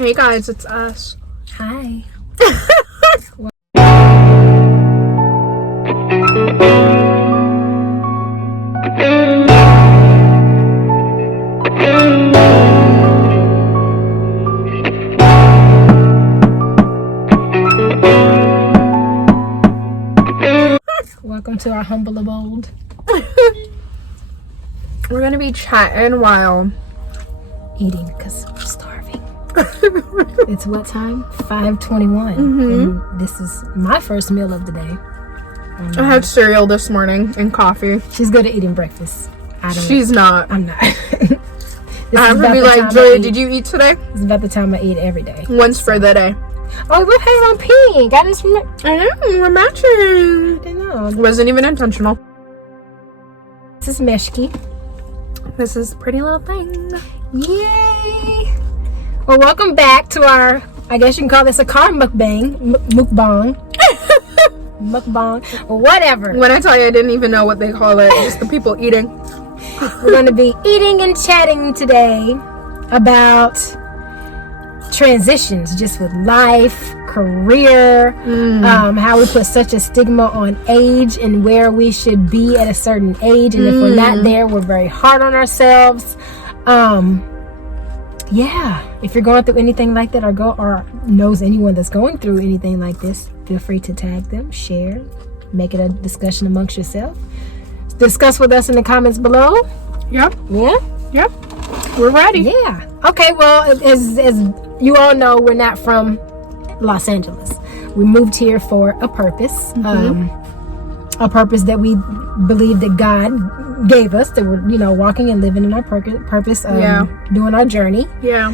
Hey guys, it's us. Hi. Welcome to our humble abode. We're gonna be chatting while Eating because we're starving. It's what time? 5:21. And this is my first meal of the day. I had cereal this morning and coffee. She's good at eating breakfast. She's not. I'm not. I have to be like, Joy, did you eat today? It's about the time I eat every day. Once for the day. Oh, we have on pink. I just remember. I know, we're matching. I know. It wasn't even intentional. This is Meshki. This is Pretty Little Thing. Yay! Well, welcome back to our, I guess you can call this a car mukbang. Mukbang. Mukbang. Or whatever. When I tell you I didn't even know what they call it, just the people eating. We're going to be eating and chatting today about transitions just with life, career, how we put such a stigma on age and where we should be at a certain age, and if we're not there, we're very hard on ourselves. If you're going through anything like that, or knows anyone that's going through anything like this, feel free to tag them, share, make it a discussion amongst yourself. Discuss with us in the comments below. Yep. Yeah. Yep. We're ready. Yeah. Okay. Well, as you all know, we're not from Los Angeles. We moved here for a purpose, a purpose that we believe that God gave us, that we're, walking and living in our purpose, doing our journey. Yeah.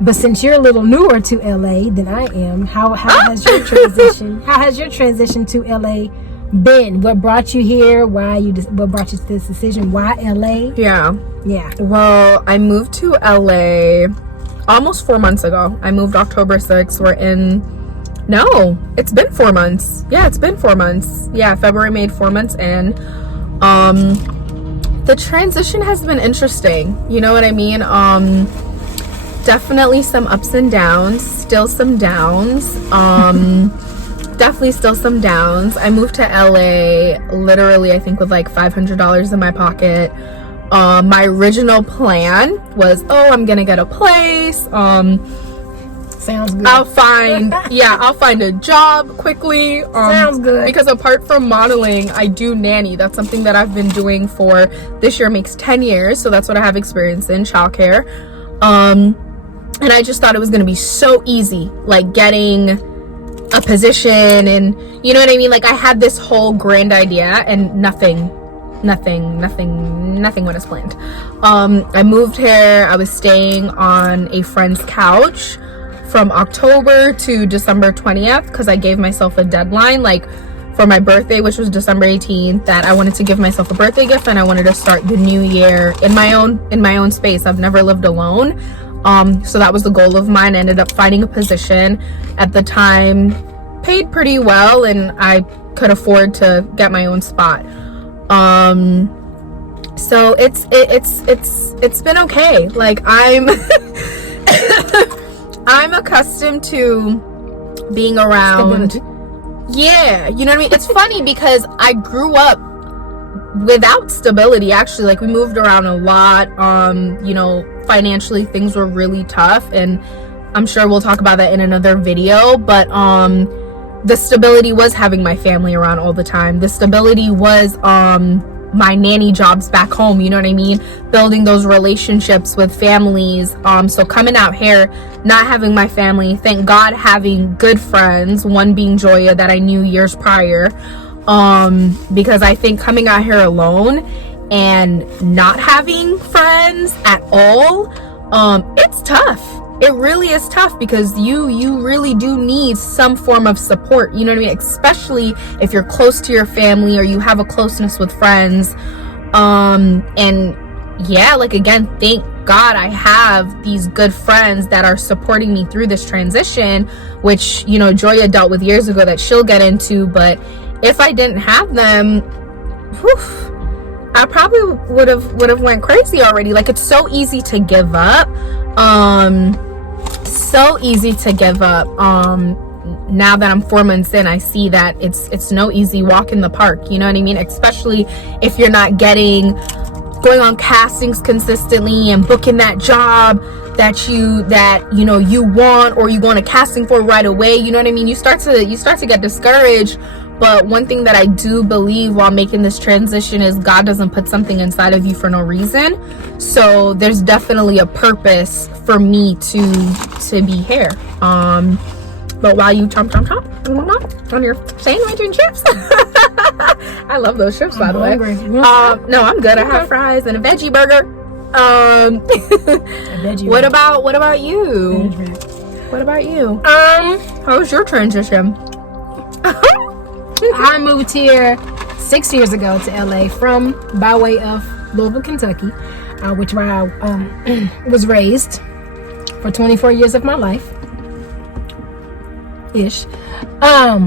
But since you're a little newer to LA than I am, how has your transition? How has your transition to LA been? What brought you here? What brought you to this decision? Why LA? Yeah. Well, I moved to LA almost 4 months ago. I moved October 6th. It's been 4 months. Yeah, it's been 4 months. Yeah, February made 4 months in. The transition has been interesting. You know what I mean? Definitely some ups and downs. Still some downs. Definitely still some downs. I moved to LA literally, I think, with like $500 in my pocket. My original plan was, I'm gonna get a place. Sounds good. I'll find a job quickly. Sounds good. Because apart from modeling, I do nanny. That's something that I've been doing for this year makes 10 years. So that's what I have experience in, childcare. And I just thought it was gonna be so easy, like getting a position, and you know what I mean? Like I had this whole grand idea and nothing went as planned. I moved here. I was staying on a friend's couch from October to December 20th because I gave myself a deadline, like for my birthday, which was December 18th, that I wanted to give myself a birthday gift and I wanted to start the new year in my own space. I've never lived alone. So that was the goal of mine. I ended up finding a position at the time, paid pretty well, and I could afford to get my own spot. So it's been okay. Like I'm I'm accustomed to being around stability. Yeah, you know what I mean? It's funny because I grew up without stability, actually. Like we moved around a lot. Financially things were really tough, and I'm sure we'll talk about that in another video, but the stability was having my family around all the time. The stability was my nanny jobs back home, you know what I mean? Building those relationships with families. So coming out here, not having my family, thank God having good friends, one being Joya that I knew years prior. Because I think coming out here alone and not having friends at all, it's tough. It really is tough because you really do need some form of support, you know what I mean? Especially if you're close to your family or you have a closeness with friends. And yeah, like again, thank God I have these good friends that are supporting me through this transition, which, Joya dealt with years ago that she'll get into. But if I didn't have them, I probably would have went crazy already. Like it's so easy to give up. so easy to give up. Now that I'm 4 months in, I see that it's no easy walk in the park, you know what I mean? Especially if you're not going on castings consistently and booking that job that you know you want, or you go on a casting for right away, you know what I mean? You start to get discouraged. But one thing that I do believe while making this transition is God doesn't put something inside of you for no reason. So there's definitely a purpose for me to be here. But while you chomp on your sandwich and chips, I love those chips, by the way. No, I'm good. I have fries and a veggie burger. What about you? What about you? How was your transition? I moved here 6 years ago to LA by way of Louisville, Kentucky, which where I was raised for 24 years of my life. Ish. I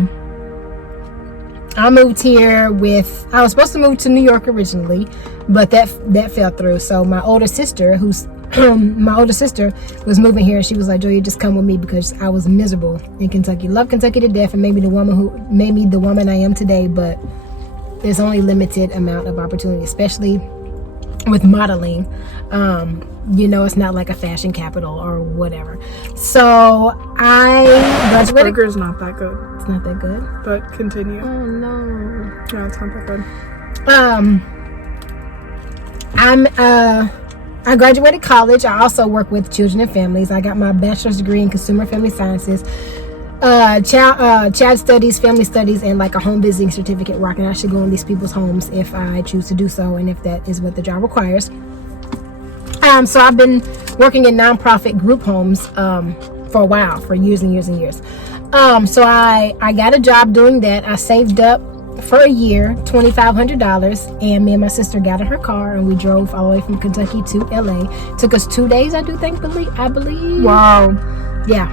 moved here I was supposed to move to New York originally, but that fell through. So my older sister, was moving here, and she was like, "Joy, you just come with me," because I was miserable in Kentucky. Love Kentucky to death, and made me the woman I am today, but there's only limited amount of opportunity, especially with modeling. You know, it's not like a fashion capital or whatever. So I graduated. This burger's not that good. It's not that good. But continue. Oh no. Yeah, it's not that good. I graduated college. I also work with children and families. I got my bachelor's degree in consumer family sciences, child studies, family studies, and like a home visiting certificate where I can actually go in these people's homes if I choose to do so, and if that is what the job requires. So I've been working in nonprofit group homes for a while, for years and years and years. So I got a job doing that. I saved up for a year $2,500, and me and my sister got in her car and we drove all the way from Kentucky to LA. Took us 2 days, I believe. Wow. Yeah.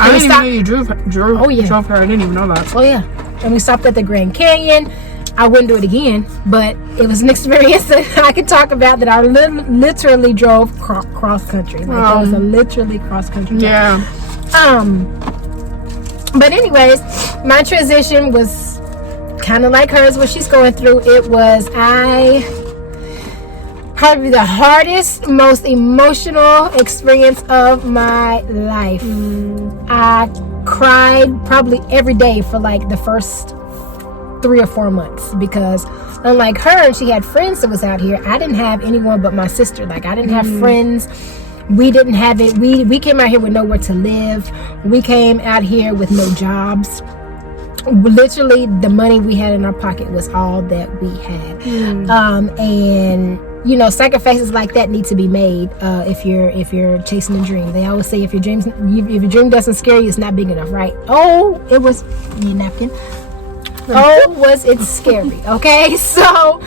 I didn't even know you drove. Oh yeah. Drove her. I didn't even know that. Oh yeah. And we stopped at the Grand Canyon. I wouldn't do it again, but it was an experience that I could talk about, that I literally drove cross country. Like it was a literally cross country. Yeah. But anyways, my transition was kind of like hers, what she's going through. It was probably the hardest, most emotional experience of my life. I cried probably every day for like the first 3 or 4 months, because unlike her, and she had friends that was out here, I didn't have anyone but my sister. Like I didn't have friends. We didn't have it. We came out here with nowhere to live. We came out here with no jobs. Literally, the money we had in our pocket was all that we had. And you know, sacrifices like that need to be made if you're chasing a dream. They always say if your dream doesn't scare you, it's not big enough, right? Oh, it was your napkin. Oh, was it scary? Okay, so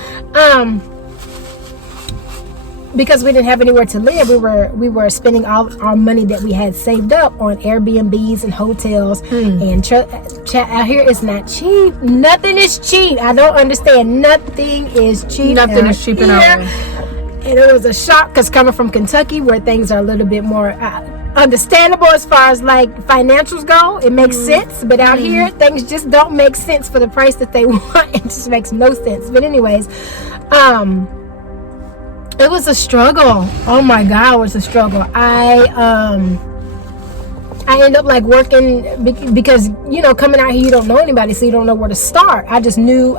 because we didn't have anywhere to live, we were spending all our money that we had saved up on Airbnbs and hotels. And out here it's not cheap. Nothing is cheap. I don't understand. Nothing is cheap. Nothing is cheap in LA. And it was a shock, because coming from Kentucky, where things are a little bit more understandable as far as like financials go, it makes sense. But out here, things just don't make sense for the price that they want. It just makes no sense. But anyways, it was a struggle. Oh my God, it was a struggle. I ended up like working because, you know, coming out here, you don't know anybody, so you don't know where to start. I just knew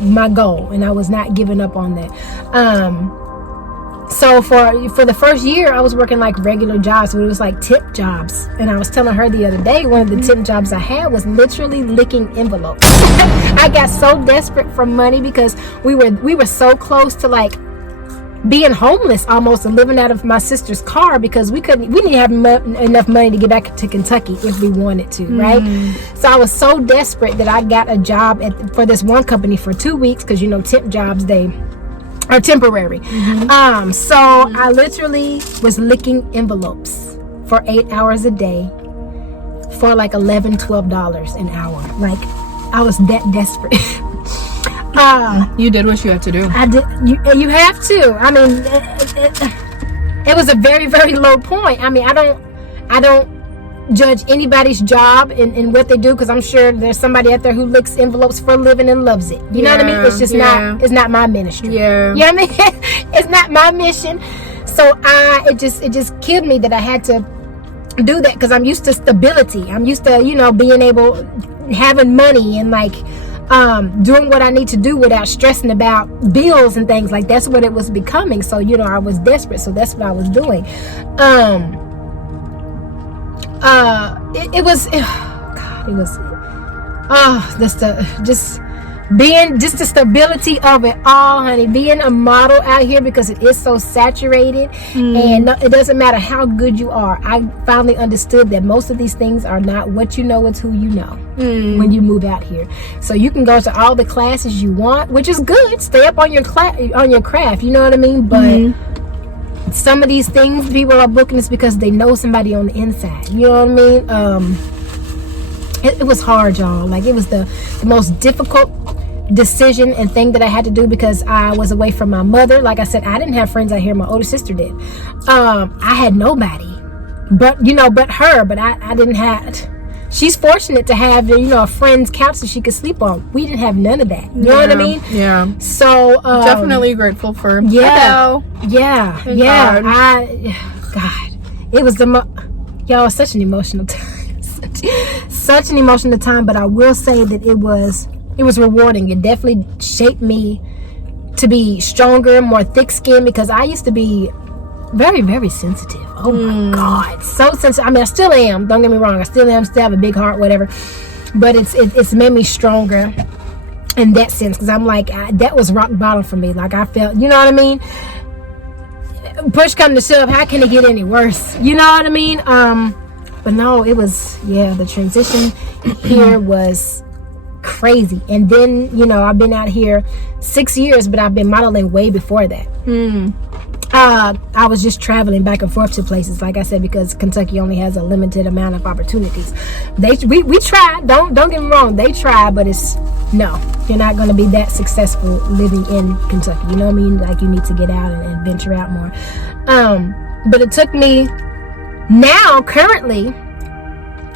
my goal, and I was not giving up on that. So for the first year, I was working like regular jobs, so it was like tip jobs. And I was telling her the other day, one of the tip jobs I had was literally licking envelopes. I got so desperate for money because we were so close to like being homeless almost, and living out of my sister's car, because we didn't have enough money to get back to Kentucky if we wanted to, right? So I was so desperate that I got a job for this one company for 2 weeks, because you know tip jobs, they are temporary. So I literally was licking envelopes for 8 hours a day for like $11-12 an hour. Like I was that desperate. You did what you had to do. I did. You have to. I mean, it was a very, very low point. I mean, I don't judge anybody's job and what they do, because I'm sure there's somebody out there who licks envelopes for a living and loves it. You know what I mean? It's just it's not my ministry. Yeah. You know what I mean? It's not my mission. So it just killed me that I had to do that, because I'm used to stability. I'm used to, you know, being able, having money and like doing what I need to do without stressing about bills and things. Like, that's what it was becoming. So, you know, I was desperate, so that's what I was doing. Just the stability of it all, honey. Being a model out here, because it is so saturated, and it doesn't matter how good you are. I finally understood that most of these things are not what you know, it's who you know when you move out here. So you can go to all the classes you want, which is good. Stay up on your craft, you know what I mean? But some of these things people are booking is because they know somebody on the inside. You know what I mean? It was hard, y'all. Like, it was the most difficult decision and thing that I had to do, because I was away from my mother. Like I said, I didn't have friends out here. My older sister did. I had nobody but her. But I didn't have. She's fortunate to have, you know, a friend's couch that she could sleep on. We didn't have none of that. You know what I mean? Yeah. So definitely grateful for God. It was y'all, such an emotional time. such an emotional time. But I will say that it was rewarding. It definitely shaped me to be stronger, more thick-skinned, because I used to be very, very sensitive. Oh my God, so sensitive. I mean, I still am. Don't get me wrong. I still am. Still have a big heart, whatever. But it's made me stronger in that sense, because I'm like, that was rock bottom for me. Like, I felt, you know what I mean? Push come to shove, how can it get any worse? You know what I mean? But no, it was, the transition here was crazy. And then, you know, I've been out here 6 years, but I've been modeling way before that. I was just traveling back and forth to places, like I said, because Kentucky only has a limited amount of opportunities. We tried, don't get me wrong, they try, but you're not going to be that successful living in Kentucky. You know what I mean? Like, you need to get out and venture out more. But it took me, now currently,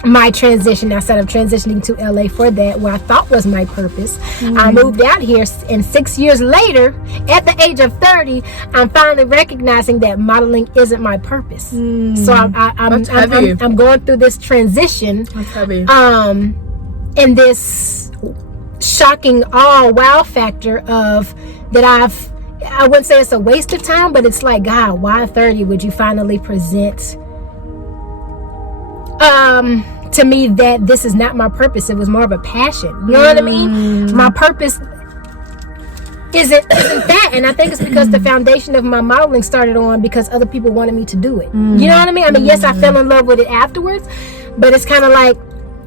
my transition, instead of transitioning to LA for that, what I thought was my purpose, I moved out here, and 6 years later, at the age of 30, I'm finally recognizing that modeling isn't my purpose. So I'm going through this transition. That's heavy. And this shocking wow factor of that I wouldn't say it's a waste of time, but it's like, God, why 30 would you finally present to me that this is not my purpose? It was more of a passion. You know what I mean? My purpose isn't that, and I think it's because the foundation of my modeling started on because other people wanted me to do it. You know what I mean? I mean, yes, I fell in love with it afterwards, but it's kind of like,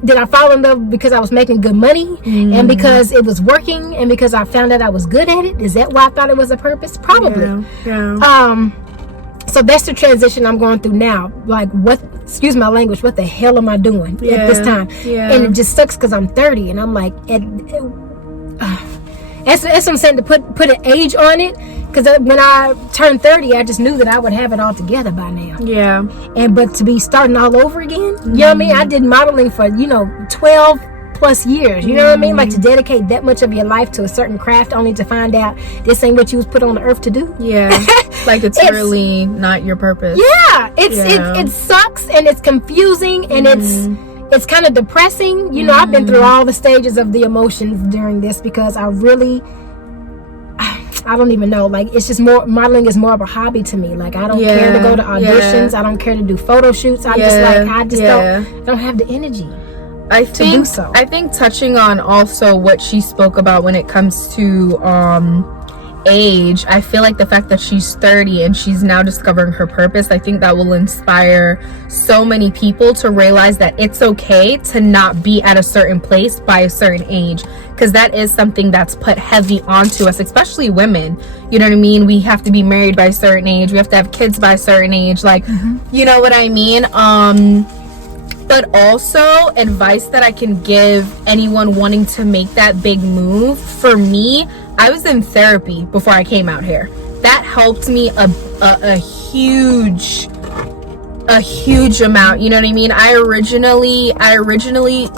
did I fall in love because I was making good money and because it was working and because I found out I was good at it? Is that why I thought it was a purpose? Probably. So that's the transition I'm going through now. Like, excuse my language, what the hell am I doing at this time? And it just sucks because I'm 30 and I'm like, that's what I'm saying, to put an age on it, because when I turned 30, I just knew that I would have it all together by now. But to be starting all over again, you know what I mean? I did modeling for 12 plus years, you know what I mean? Like, to dedicate that much of your life to a certain craft only to find out this ain't what you was put on the earth to do. Like, it's really not your purpose. It sucks, and it's confusing, and it's kind of depressing. You know, I've been through all the stages of the emotions during this, because I don't even know. Like, it's just modeling is more of a hobby to me. Like, I don't care to go to auditions. I don't care to do photo shoots. I don't have the energy. I think touching on also what she spoke about when it comes to age, I feel like the fact that she's 30 and she's now discovering her purpose, I think that will inspire so many people to realize that it's okay to not be at a certain place by a certain age, because that is something that's put heavy onto us, especially women. You know what I mean? We have to be married by a certain age, we have to have kids by a certain age, like, you know what I mean? But also, advice that I can give anyone wanting to make that big move, for me, I was in therapy before I came out here. That helped me a huge a huge amount. You know what I mean? I originally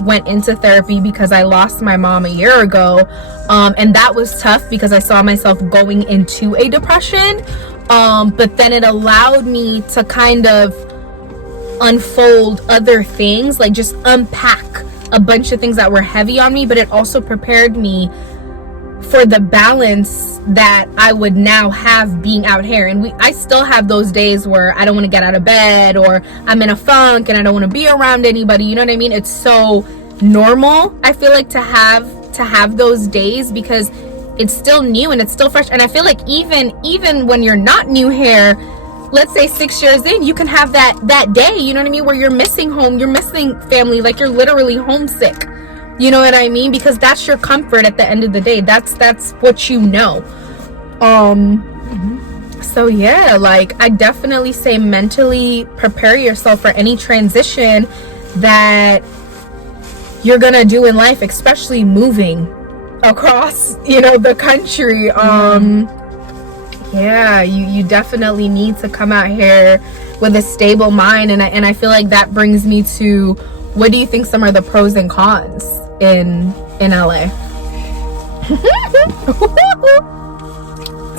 went into therapy because I lost my mom a year ago, and that was tough because I saw myself going into a depression, but then it allowed me to kind of unfold other things, like just unpack a bunch of things that were heavy on me, but it also prepared me for the balance that I would now have being out here. And I still have those days where I don't want to get out of bed, or I'm in a funk and I don't want to be around anybody. You know what I mean? It's so normal, I feel like, to have those days, because it's still new and it's still fresh. And I feel like even when you're not new here, let's say 6 years in, you can have that day, you know what I mean, where you're missing home, you're missing family, like you're literally homesick. You know what I mean? Because that's your comfort at the end of the day. That's what you know. So yeah, like I definitely say mentally prepare yourself for any transition that you're gonna do in life, especially moving across, the country. Yeah, you definitely need to come out here with a stable mind, and I feel like that brings me to, what do you think some are the pros and cons in LA?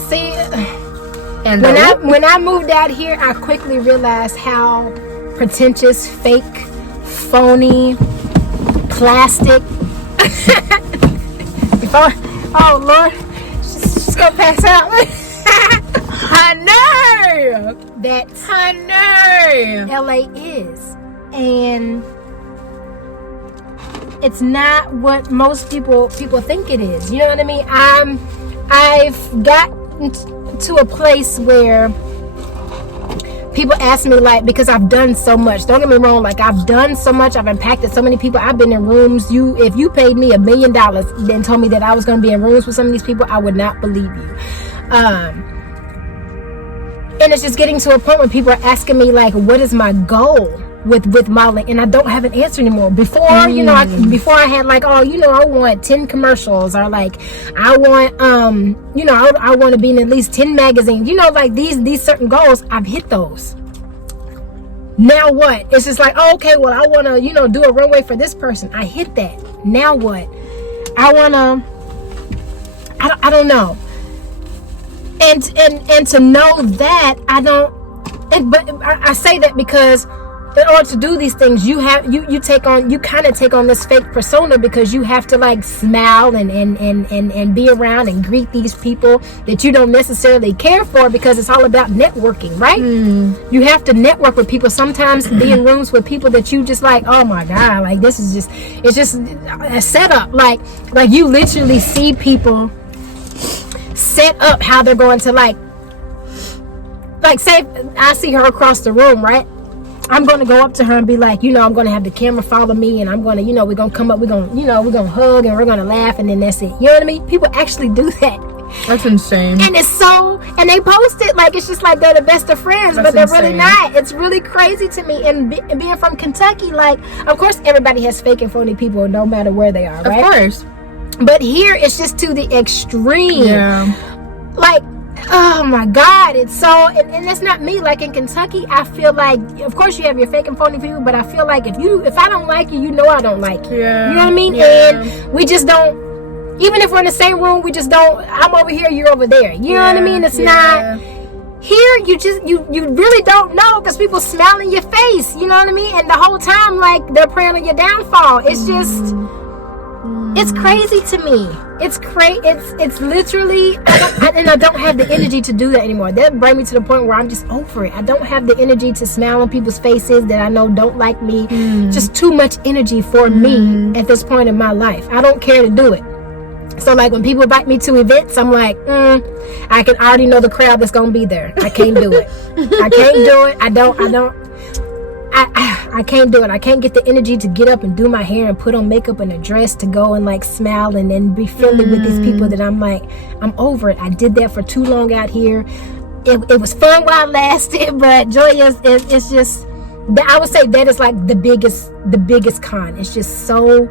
See, and when I moved out here, I quickly realized how pretentious, fake, phony, plastic. Oh Lord, she's gonna pass out. Honey, that's honey, LA is, and it's not what most people think it is. You know what I mean? I've gotten to a place where people ask me, like, because I've done so much. Don't get me wrong, like I've done so much. I've impacted so many people. I've been in rooms. If you paid me $1 million and told me that I was going to be in rooms with some of these people, I would not believe you. And it's just getting to a point where people are asking me, like, what is my goal with modeling? And I don't have an answer anymore. Before, before I had like, I want 10 commercials, or like I want I want to be in at least 10 magazines, like these certain goals. I've hit those. Now what? It's just like, oh, okay, well, I want to do a runway for this person. I hit that. Now what? I don't know. And to know that but I say that because in order to do these things, you kind of take on this fake persona, because you have to like smile and be around and greet these people that you don't necessarily care for, because it's all about networking, right? You have to network with people. Sometimes be in rooms with people that you just like, oh my God, like it's just a setup. Like you literally see people set up how they're going to like say I see her across the room, right? I'm going to go up to her and be like, I'm going to have the camera follow me, and I'm going to, we're going to come up, we're going to hug, and we're going to laugh, and then that's it. You know what I mean? People actually do that. That's insane. And and they post it like it's just like they're the best of friends, but they're really not. It's really crazy to me. And being from Kentucky, like, of course, everybody has fake and phony people no matter where they are, right? Of course. But here, it's just to the extreme. Yeah. Like, oh my God, it's so, and it's not me. Like in Kentucky, I feel like, of course you have your fake and phony people, but I feel like if I don't like you, I don't like you. Yeah. You know what I mean? Yeah. And we just don't, even if we're in the same room, we just don't, I'm over here, you're over there. You know what I mean? It's not, here you really don't know, because people smile in your face. You know what I mean? And the whole time, like, they're praying on your downfall. It's just, it's crazy to me. It's crazy. It's literally, I don't have the energy to do that anymore. That brings me to the point where I'm just over it. I don't have the energy to smile on people's faces that I know don't like me. Just too much energy for me at this point in my life. I don't care to do it. So like when people invite me to events, I'm like, I can already know the crowd that's gonna be there. I can't do it. I can't do it. I can't do it. I can't get the energy to get up and do my hair and put on makeup and a dress to go and like smile and then be friendly with these people that I'm like, I'm over it. I did that for too long out here. It was fun while it lasted, but Joya, it's just, I would say that is like the biggest con. It's just so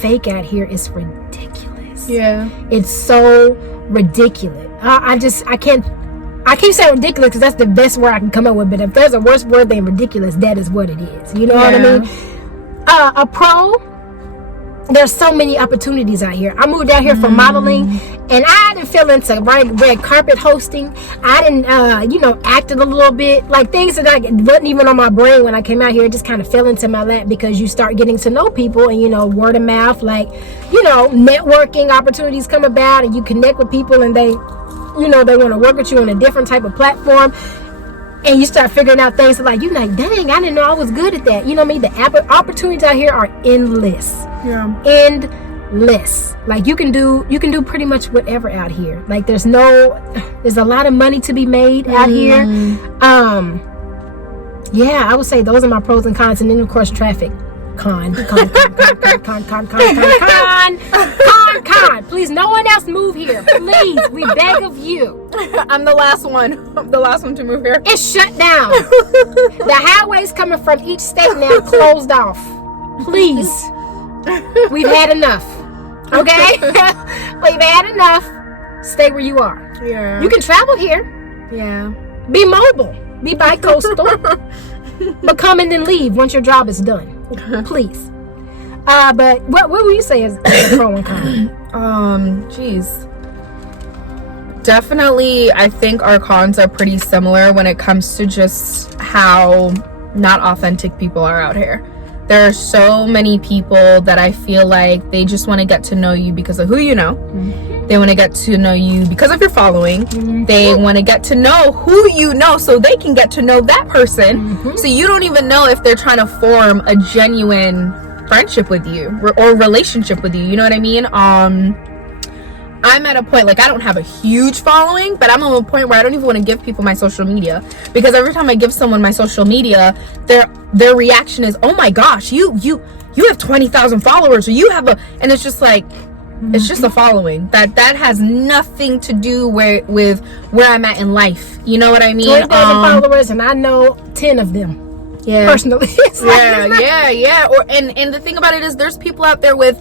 fake out here. It's ridiculous. Yeah. It's so ridiculous. I I keep saying ridiculous because that's the best word I can come up with. But if there's a worse word than ridiculous, that is what it is. You know what I mean? A pro. There's so many opportunities out here. I moved out here for modeling, and I didn't feel into red carpet hosting. I didn't, acted a little bit. Like things that I wasn't even on my brain when I came out here. It just kind of fell into my lap because you start getting to know people and, word of mouth, networking opportunities come about and you connect with people and they want to work with you on a different type of platform. And you start figuring out things like, you're like, dang, I didn't know I was good at that. You know what I mean? The opportunities out here are endless. Yeah. Endless. Like you can do pretty much whatever out here. Like there's a lot of money to be made out here. I would say those are my pros and cons. And then of course traffic. Con. Please, no one else move here. Please, we beg of you. I'm the last one. I'm the last one to move here. It's shut down. The highways coming from each state now closed off. Please. We've had enough. Okay? We've had enough. Stay where you are. Yeah. You can travel here. Yeah. Be mobile. Be bi-coastal. But come and then leave once your job is done. Please. But what would you say is a pro and con? Definitely, I think our cons are pretty similar when it comes to just how not authentic people are out here. There are so many people that I feel like they just want to get to know you because of who you know. They want to get to know you because of your following. They want to get to know who you know so they can get to know that person. So you don't even know if they're trying to form a genuine friendship with you or relationship with you. You know what I mean? I'm at a point, like, I don't have a huge following, but I'm at a point where I don't even want to give people my social media, because every time I give someone my social media, their reaction is, oh my gosh, you have 20,000 followers, or you have and it's just like, it's just a following that has nothing to do with where I'm at in life. You know what I mean? 20,000 followers, and I know 10 of them. Yeah. Personally. Yeah. And the thing about it is, there's people out there with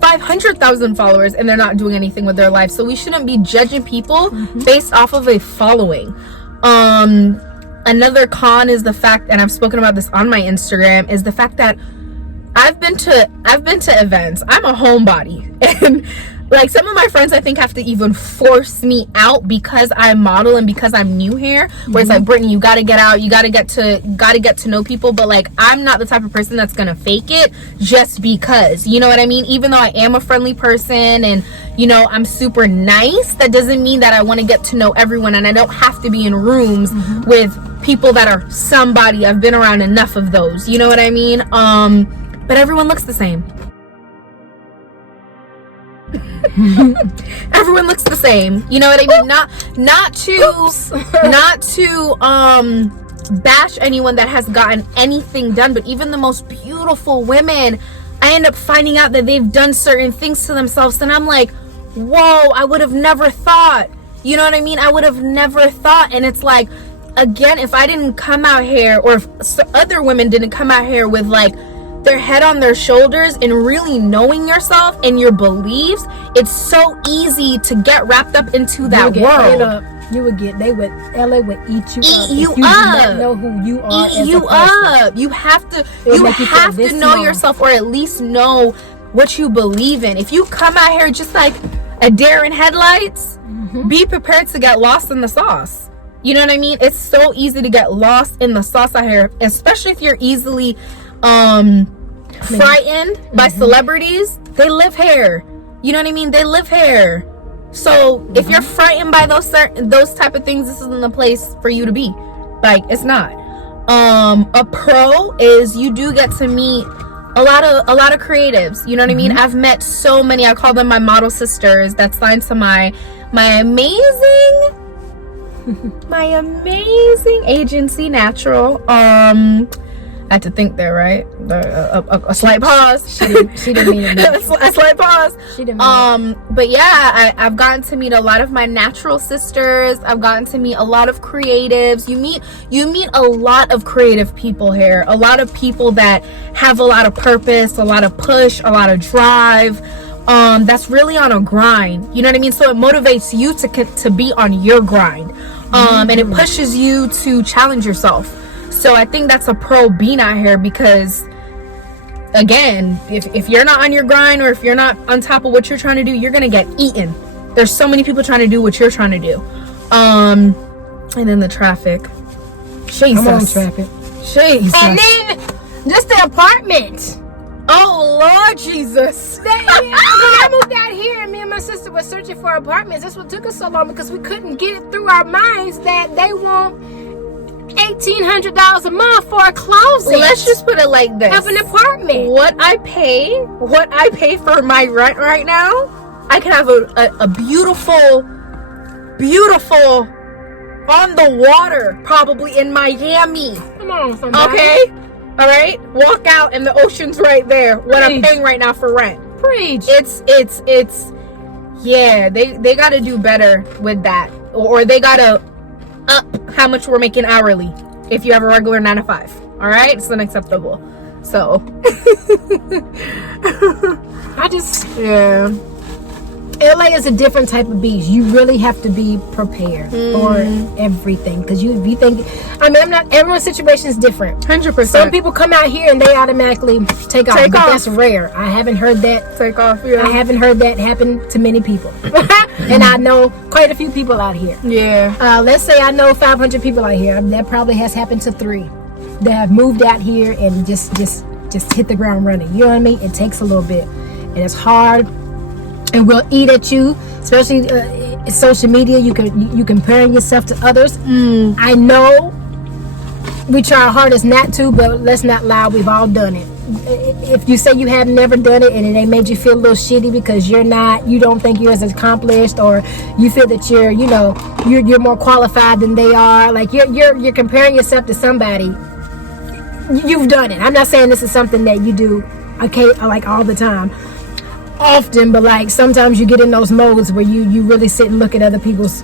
500,000 followers and they're not doing anything with their life. So we shouldn't be judging people based off of a following. Another con is the fact, and I've spoken about this on my Instagram, is the fact that I've been to events. I'm a homebody, and like some of my friends I think have to even force me out because I model and because I'm new here, where it's like, Brittany, you gotta get out, you gotta get to know people. But like, I'm not the type of person that's gonna fake it just because, you know what I mean? Even though I am a friendly person and I'm super nice, that doesn't mean that I want to get to know everyone, and I don't have to be in rooms with people that are somebody. I've been around enough of those, you know what I mean? But everyone looks the same. Everyone looks the same, you know what I mean? Not to bash anyone that has gotten anything done, but even the most beautiful women, I end up finding out that they've done certain things to themselves, and I'm like, whoa, I would have never thought. You know what I mean? I would have never thought. And it's like, again, if I didn't come out here, or if other women didn't come out here with like their head on their shoulders and really knowing yourself and your beliefs, it's so easy to get wrapped up into that world. LA would eat you up. You do not know who you are. Eat you up. You have to know yourself, or at least know what you believe in. If you come out here just like a deer in headlights, be prepared to get lost in the sauce. You know what I mean? It's so easy to get lost in the sauce out here, especially if you're easily frightened by celebrities. They live here. You know what I mean? They live here. So if you're frightened by those type of things, this isn't the place for you to be. Like, it's not. A pro is you do get to meet a lot of creatives. You know what I mean? I've met so many. I call them my model sisters that signed to my amazing agency, Natural. I had to think there, right? A slight pause. She didn't mean it. A slight pause. She didn't mean it. But yeah, I've gotten to meet a lot of my natural sisters. I've gotten to meet a lot of creatives. You meet a lot of creative people here. A lot of people that have a lot of purpose, a lot of push, a lot of drive. That's really on a grind. You know what I mean? So it motivates you to be on your grind. and it pushes you to challenge yourself. So I think that's a pro being out here, because again, if you're not on your grind, or if you're not on top of what you're trying to do, you're gonna get eaten. There's so many people trying to do what you're trying to do. And then the traffic. Jesus. Come on, traffic. Jesus. And then just the apartment. Oh Lord Jesus. When I moved out here, and me and my sister were searching for apartments, that's what took us so long, because we couldn't get it through our minds that they want $1,800 a month for a closet. Let's just put it like this: of an apartment. What I pay for my rent right now, I can have a beautiful on the water, probably in Miami. Come on, somebody. Okay. All right, walk out and the ocean's right there. What I'm paying right now for rent. Preach. It's yeah. They got to do better with that, or they got to up how much we're making hourly. If you have a regular 9 to 5, all right, it's unacceptable. So yeah. LA is a different type of beach. You really have to be prepared for everything, because you think, everyone's situation is different. 100%. Some people come out here and they automatically take off. But that's rare. I haven't heard that. Take off. Yeah. I haven't heard that happen to many people. And I know quite a few people out here. Yeah. Let's say I know 500 people out here. That probably has happened to 3 that have moved out here and just hit the ground running. You know what I mean? It takes a little bit, and it's hard. And will eat at you, especially social media. You comparing yourself to others. I know we try our hardest not to, but let's not lie, we've all done it. If you say you have never done it, and it made you feel a little shitty because you don't think you're as accomplished, or you feel that you're more qualified than they are, like you're comparing yourself to somebody, you've done it. I'm not saying this is something that you do like all the time, often, but like sometimes you get in those modes where you really sit and look at other people's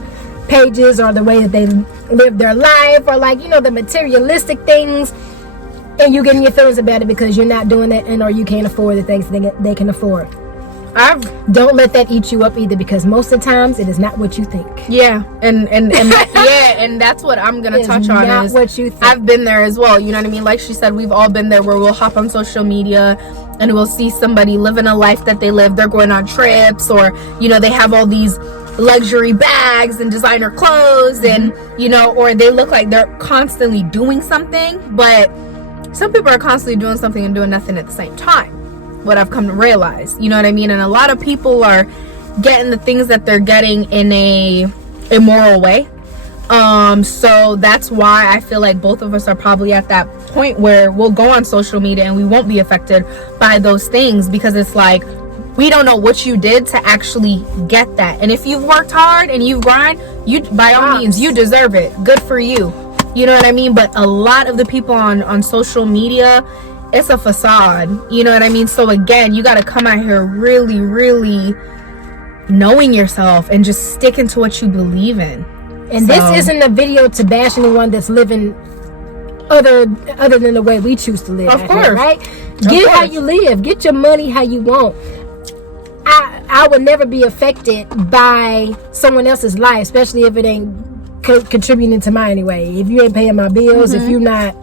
pages, or the way that they live their life, or like the materialistic things, and you get in your feelings about it because you're not doing it, or you can't afford the things they can afford. Don't let that eat you up either, because most of the times it is not what you think. Yeah, and and that's what I'm gonna touch on. Not is what you think. I've been there as well. You know what I mean? Like she said, we've all been there, where we'll hop on social media and we'll see somebody living a life that they live. They're going on trips, or they have all these luxury bags and designer clothes, and or they look like they're constantly doing something. But some people are constantly doing something and doing nothing at the same time. What I've come to realize, you know what I mean? And a lot of people are getting the things that they're getting in a immoral way. So that's why I feel like both of us are probably at that point where we'll go on social media and we won't be affected by those things, because it's like, we don't know what you did to actually get that. And if you've worked hard and you've grind, by all means, you deserve it. Good for you. You know what I mean? But a lot of the people on social media, it's a facade. You know what I mean? So again, you got to come out here really, really knowing yourself and just sticking to what you believe in. And this isn't a video to bash anyone that's living other than the way we choose to live. Of course. Right? Get how you live. Get your money how you want. I would never be affected by someone else's life, especially if it ain't contributing to mine anyway. If you ain't paying my bills, if you're not,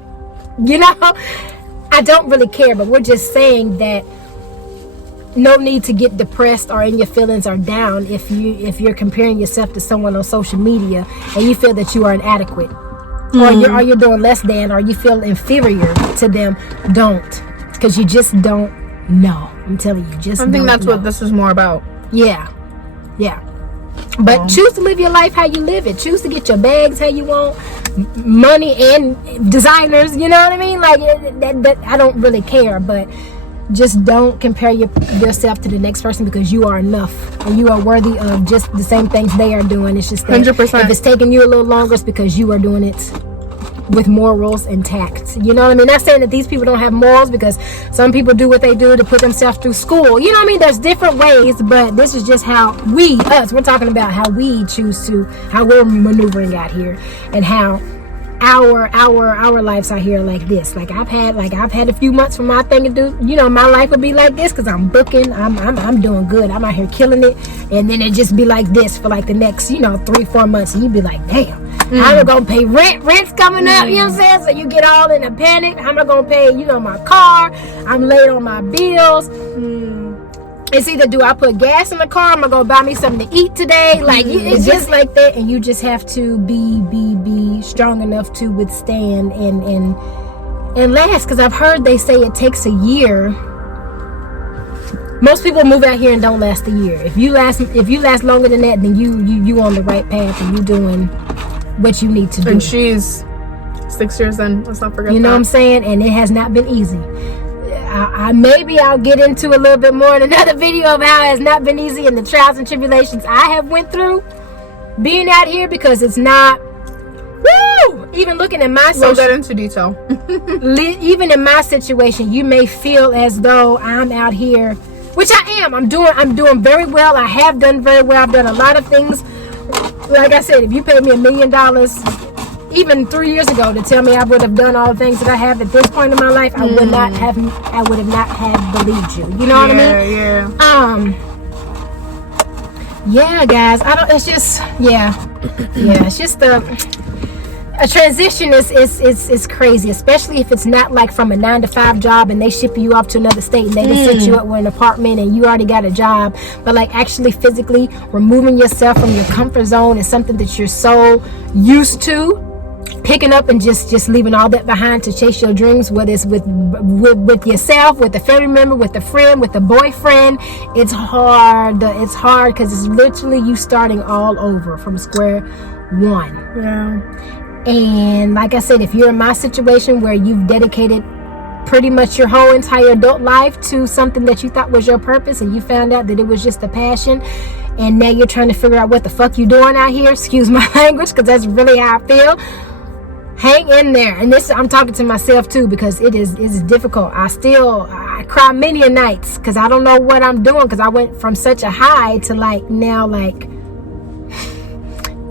I don't really care. But we're just saying that no need to get depressed or in your feelings or down if you're comparing yourself to someone on social media and you feel that you are inadequate, or you're doing less than, or you feel inferior to them. Don't, because you just don't know. I'm telling you, just I think that's what this is more about. Yeah. But choose to live your life how you live it. Choose to get your bags how you want, money and designers. You know what I mean? Like that I don't really care, but just don't compare yourself to the next person, because you are enough and you are worthy of just the same things they are doing. It's just that 100%. If it's taking you a little longer, it's because you are doing it with morals intact. You know what I mean? Not saying that these people don't have morals, because some people do what they do to put themselves through school. You know what I mean? There's different ways, but this is just how we're talking about how we choose to, how we're maneuvering out here, and how our lives are here like this. Like I've had a few months for my thing to do. My life would be like this because I'm booking. I'm doing good. I'm out here killing it, and then it just be like this for like the next 3-4 months, and you'd be like, damn. How am I gonna pay rent? Rent's coming up, you know what I'm saying? So you get all in a panic. How am I gonna pay, my car? I'm late on my bills. It's either do I put gas in the car? Am I gonna buy me something to eat today? Like it's just like that, and you just have to be strong enough to withstand and last. Because I've heard they say it takes a year. Most people move out here and don't last a year. If you last longer than that, then you on the right path and you doing what you need to do. And she's 6 years in. Let's not forget. You know what I'm saying? And it has not been easy. Maybe I'll get into a little bit more in another video of how it has not been easy and the trials and tribulations I have went through being out here, because it's not. Woo! Even looking at my we'll get into detail. Even in my situation, you may feel as though I'm out here, which I am. I'm doing very well. I have done very well. I've done a lot of things. Like I said, if you paid me $1 million even 3 years ago to tell me I would have done all the things that I have at this point in my life, I would not have believed you. You know what I mean? Yeah, guys. It's just it's just a transition is crazy, especially if it's not like from a 9-to-5 job and they ship you off to another state and they just set you up with an apartment and you already got a job, but like actually physically removing yourself from your comfort zone is something that you're so used to, picking up and just leaving all that behind to chase your dreams, whether it's with yourself, with a family member, with a friend, with a boyfriend. It's hard because it's literally you starting all over from square one. And like I said, if you're in my situation where you've dedicated pretty much your whole entire adult life to something that you thought was your purpose, and you found out that it was just a passion, and now you're trying to figure out what the fuck you doing out here, excuse my language, because that's really how I feel. Hang in there. And this, I'm talking to myself too, because it's difficult. I cry many a nights because I don't know what I'm doing, because I went from such a high to now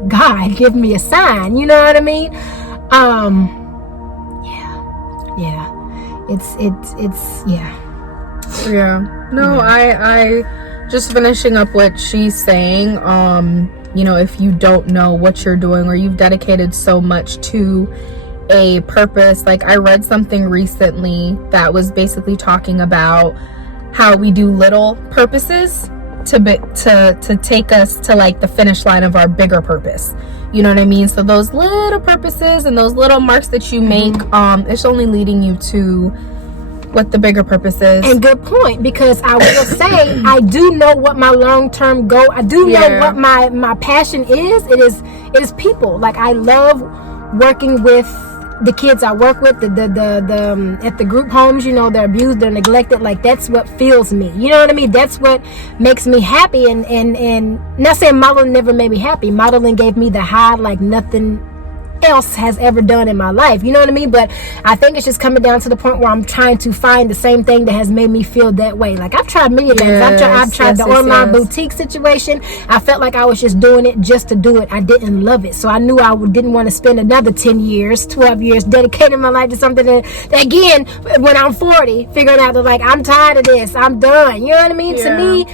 God, give me a sign. You know what I mean? No, I just finishing up what she's saying. If you don't know what you're doing, or you've dedicated so much to a purpose, like I read something recently that was basically talking about how we do little purposes to take us to like the finish line of our bigger purpose. You know what I mean? So those little purposes and those little marks that you make, it's only leading you to what the bigger purpose is. And good point, because I will say I do know what my long-term goal, I do know what my passion is. It is people. Like I love working with the kids I work with, the at the group homes, they're abused, they're neglected. Like that's what fills me. You know what I mean? That's what makes me happy. And not saying modeling never made me happy. Modeling gave me the high like nothing else has ever done in my life. You know what I mean? But I think it's just coming down to the point where I'm trying to find the same thing that has made me feel that way. Like I've tried many things. I've tried the online boutique situation. I felt like I was just doing it just to do it. I didn't love it. So I knew I didn't want to spend another 10 years, 12 years dedicating my life to something that again, when I'm 40, figuring out that like, I'm tired of this. I'm done. You know what I mean? To me,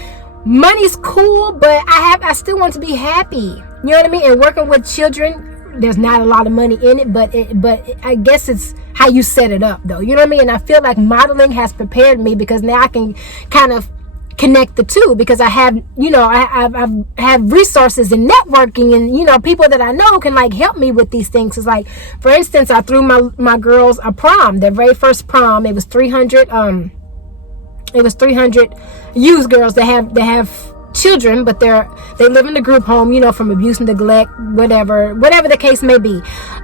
money's cool, but I still want to be happy. You know what I mean? And working with children, there's not a lot of money in it, but I guess it's how you set it up, though. You know what I mean? And I feel like modeling has prepared me, because now I can kind of connect the two, because I have, I've had resources and networking, and people that I know can like help me with these things. It's like, for instance, I threw my girls a prom, their very first prom. It was 300 youth girls that have children, but they live in the group home, from abuse and neglect, whatever the case may be,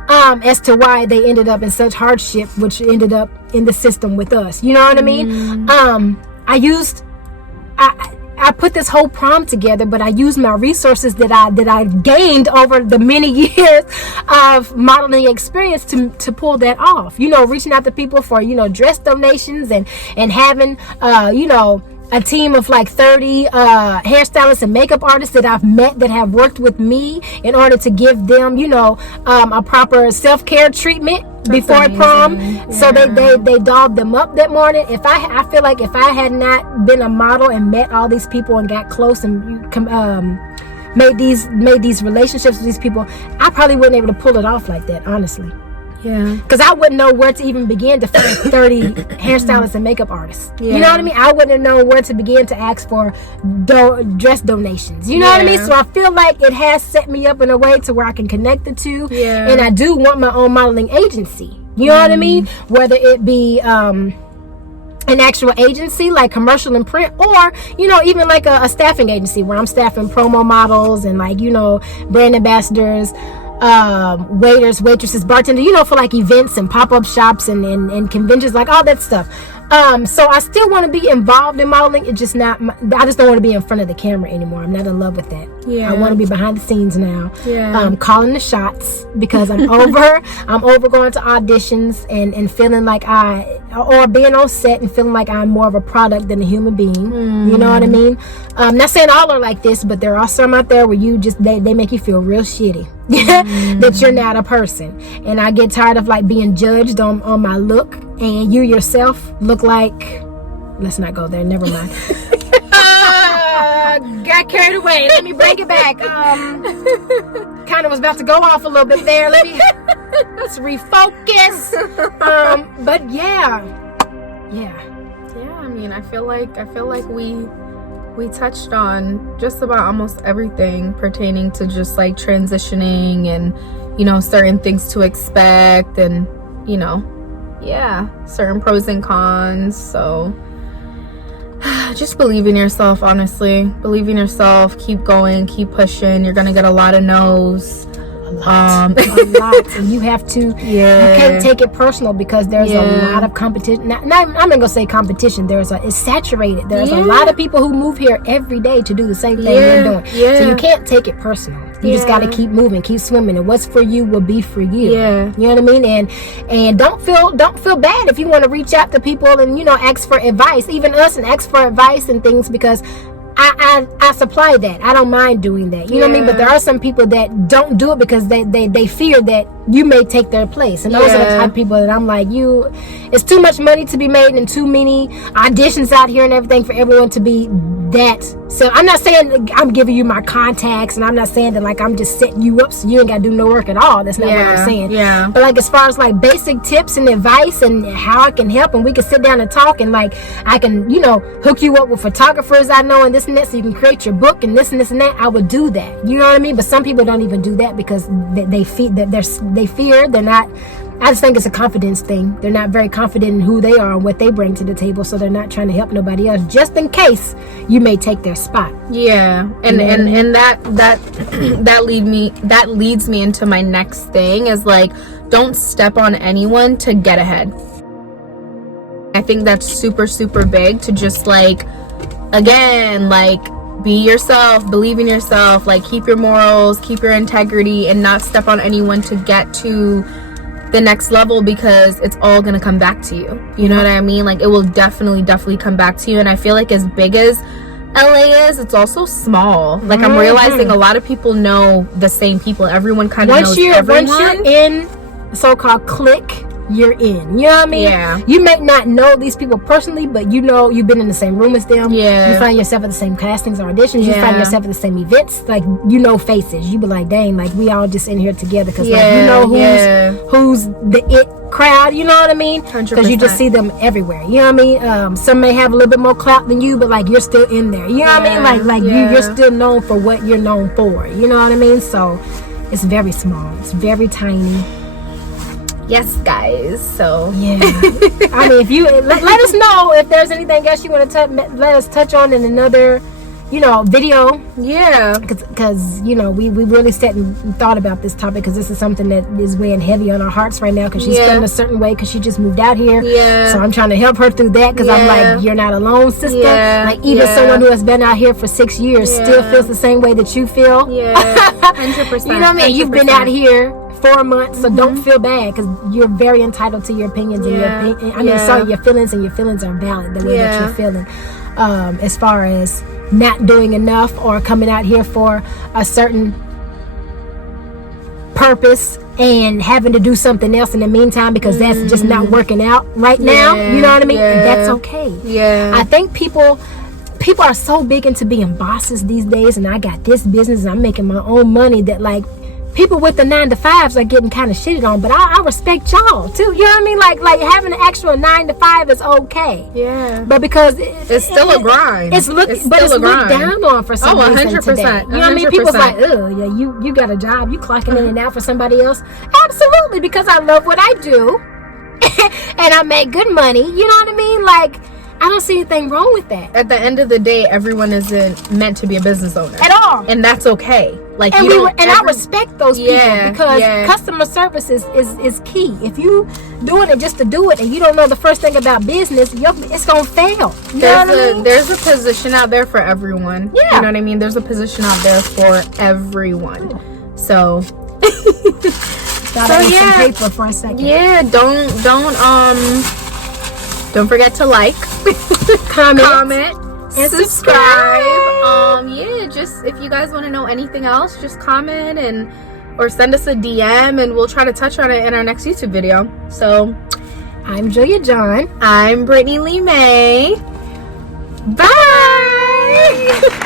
as to why they ended up in such hardship, which ended up in the system with us. You know what I mean? I put this whole prom together, but I used my resources that I gained over the many years of modeling experience to pull that off. Reaching out to people for dress donations and having a team of like 30 hairstylists and makeup artists that I've met that have worked with me in order to give them, a proper self-care treatment before prom. So they dolled them up that morning. I feel like if I had not been a model and met all these people and got close and made these relationships with these people, I probably wouldn't able to pull it off like that, honestly. Yeah. Because I wouldn't know where to even begin to find 30 hairstylists and makeup artists. Yeah. You know what I mean? I wouldn't know where to begin to ask for dress donations. You know what I mean? So I feel like it has set me up in a way to where I can connect the two. Yeah. And I do want my own modeling agency. You know what I mean? Whether it be an actual agency like commercial and print, or even like a staffing agency where I'm staffing promo models and like brand ambassadors, waiters, waitresses, bartenders, for like events and pop-up shops and conventions, like all that stuff. So I still want to be involved in modeling. It's just not I just don't want to be in front of the camera anymore. I'm not in love with that. Yeah. I want to be behind the scenes now. Yeah. Calling the shots, because I'm over going to auditions and feeling like or being on set and feeling like I'm more of a product than a human being. You know what I mean? Not saying all are like this, but there are some out there where they make you feel real shitty. That you're not a person. And I get tired of like being judged on my look, and you yourself look like, let's not go there, never mind. Got carried away. Let me bring it back. Kind of was about to go off a little bit there. Let's refocus. But yeah. I mean, I feel like we touched on just about almost everything pertaining to just like transitioning and certain things to expect, and certain pros and cons. So just believe in yourself, honestly. Believe in yourself. Keep going, keep pushing. You're gonna get a lot of no's. A lot. And you have to, you can't take it personal, because there's a lot of competition. I'm not gonna say competition. It's saturated. There's a lot of people who move here every day to do the same thing you're doing. So you can't take it personal. You just got to keep moving, keep swimming, and what's for you will be for you. You know what I mean? And don't feel bad if you want to reach out to people and ask for advice, even us, and ask for advice and things, because I supply that. I don't mind doing that. You know what I mean? But there are some people that don't do it because they fear that you may take their place. And those are the type of people that I'm like, it's too much money to be made and too many auditions out here and everything for everyone to be that. So I'm not saying I'm giving you my contacts, and I'm not saying that like I'm just setting you up so you ain't got to do no work at all. That's not what I'm saying. But like as far as like basic tips and advice and how I can help, and we can sit down and talk, and like I can hook you up with photographers I know and this and that, so you can create your book and this and that, I would do that. You know what I mean? But some people don't even do that because they fear they're not. I just think it's a confidence thing. They're not very confident in who they are and what they bring to the table, so they're not trying to help nobody else, just in case you may take their spot. And that leads me into my next thing, is like, don't step on anyone to get ahead. I think that's super, super big, to just like, again, like, be yourself, believe in yourself, like keep your morals, keep your integrity, and not step on anyone to get to the next level, because it's all gonna come back to you. You know what I mean? Like, it will definitely come back to you. And I feel like as big as LA is, it's also small. Like, I'm realizing a lot of people know the same people. Everyone kind of knows everyone. Once you're in so-called clique, you're in. You know what I mean? Yeah. You may not know these people personally, but you've been in the same room as them. Yeah. You find yourself at the same castings or auditions. You find yourself at the same events. Like, faces. You be like, dang, like we all just in here together, because who's the it crowd. You know what I mean? 100%. Because you just see them everywhere. You know what I mean? Some may have a little bit more clout than you, but like you're still in there. You know what I mean? Like you're still known for what you're known for. You know what I mean? So it's very small. It's very tiny. Yes, guys. So I mean, if you let us know if there's anything else you want to let us touch on in another video. Because we really sat and thought about this topic, because this is something that is weighing heavy on our hearts right now, because she's feeling a certain way because she just moved out here. So I'm trying to help her through that, because I'm like, you're not alone, sister. Like, even someone who has been out here for 6 years still feels the same way that you feel. 100%. You know what I mean? 100%. You've been out here 4 months, so don't feel bad, because you're very entitled to your opinions and your feelings, and your feelings are valid the way that you're feeling. As far as not doing enough or coming out here for a certain purpose and having to do something else in the meantime because that's just not working out right now. You know what I mean? And that's okay. I think people people are so big into being bosses these days, and I got this business and I'm making my own money, that like people with the 9-to-5s are getting kind of shitted on. But I respect y'all too. You know what I mean? Like having an actual 9-to-5 is okay. Yeah. But because it's still a grind. It's looked down on for some reason 100%. today. You know what I mean? People's like, oh yeah, you got a job, you clocking in and out for somebody else. Absolutely, because I love what I do and I make good money. You know what I mean? Like, I don't see anything wrong with that. At the end of the day, everyone isn't meant to be a business owner at all, and that's okay. Like, and I respect those people, because customer service is key. If you doing it just to do it and you don't know the first thing about business, it's gonna fail. There's a position out there for everyone. Yeah. You know what I mean? There's a position out there for everyone. So some paper for a second. Yeah, don't forget to like, comment, and subscribe. Just if you guys want to know anything else, just comment or send us a DM, and we'll try to touch on it in our next YouTube video. So, I'm Julia John. I'm Brittany Lee May. Bye.